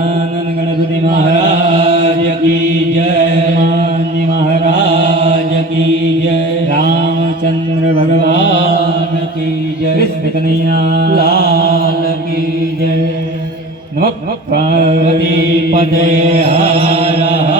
ગજાનન ગણપતિ મહારાજ કી જય માન્ય મહારાજ કી જય રામચંદ્ર ભગવાન કી જય કૃષ્ણ કનૈયા લાલ કી પાર્વતી પદે હર